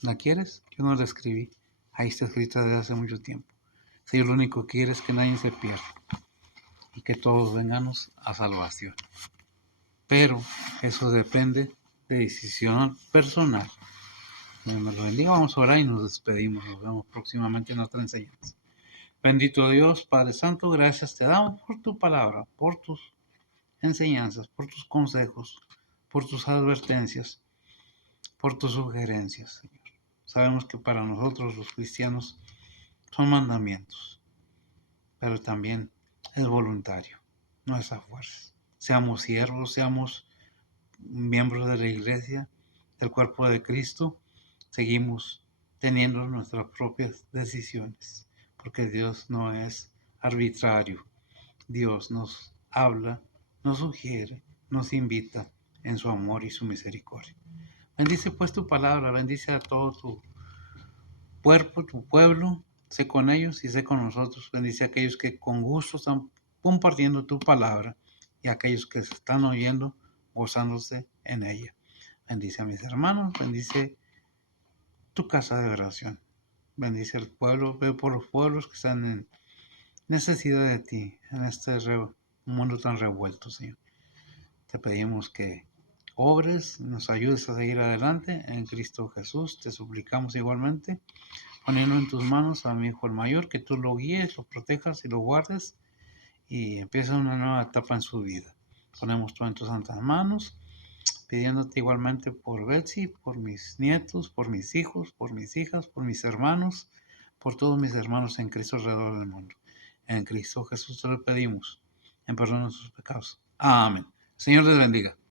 ¿La quieres? Yo no la escribí, ahí está escrita desde hace mucho tiempo. El Señor lo único que quiere es que nadie se pierda y que todos vengamos a salvación. Pero eso depende de decisión personal. Dios me lo bendiga, vamos a orar y nos despedimos. Nos vemos próximamente en otra enseñanza. Bendito Dios, Padre Santo, gracias te damos por tu palabra, por tus enseñanzas, por tus consejos, por tus advertencias, por tus sugerencias, Señor. Sabemos que para nosotros los cristianos son mandamientos, pero también es voluntario, no es a fuerzas. Seamos siervos, seamos miembros de la iglesia, del cuerpo de Cristo, seguimos teniendo nuestras propias decisiones, porque Dios no es arbitrario. Dios nos habla, nos sugiere, nos invita en su amor y su misericordia. Bendice pues tu palabra, bendice a todo tu cuerpo, tu pueblo, sé con ellos y sé con nosotros. Bendice a aquellos que con gusto están compartiendo tu palabra y a aquellos que se están oyendo, gozándose en ella. Bendice a mis hermanos, bendice tu casa de oración. Bendice al pueblo, ve por los pueblos que están en necesidad de ti, en este mundo tan revuelto, Señor. Te pedimos que obres, nos ayudes a seguir adelante en Cristo Jesús. Te suplicamos igualmente, poniendo en tus manos a mi hijo el mayor, que tú lo guíes, lo protejas y lo guardes y empieza una nueva etapa en su vida. Ponemos todo en tus santas manos, pidiéndote igualmente por Betsy, por mis nietos, por mis hijos, por mis hijas, por mis hermanos, por todos mis hermanos en Cristo alrededor del mundo. En Cristo Jesús te lo pedimos, en perdón de sus pecados. Amén. Señor les bendiga.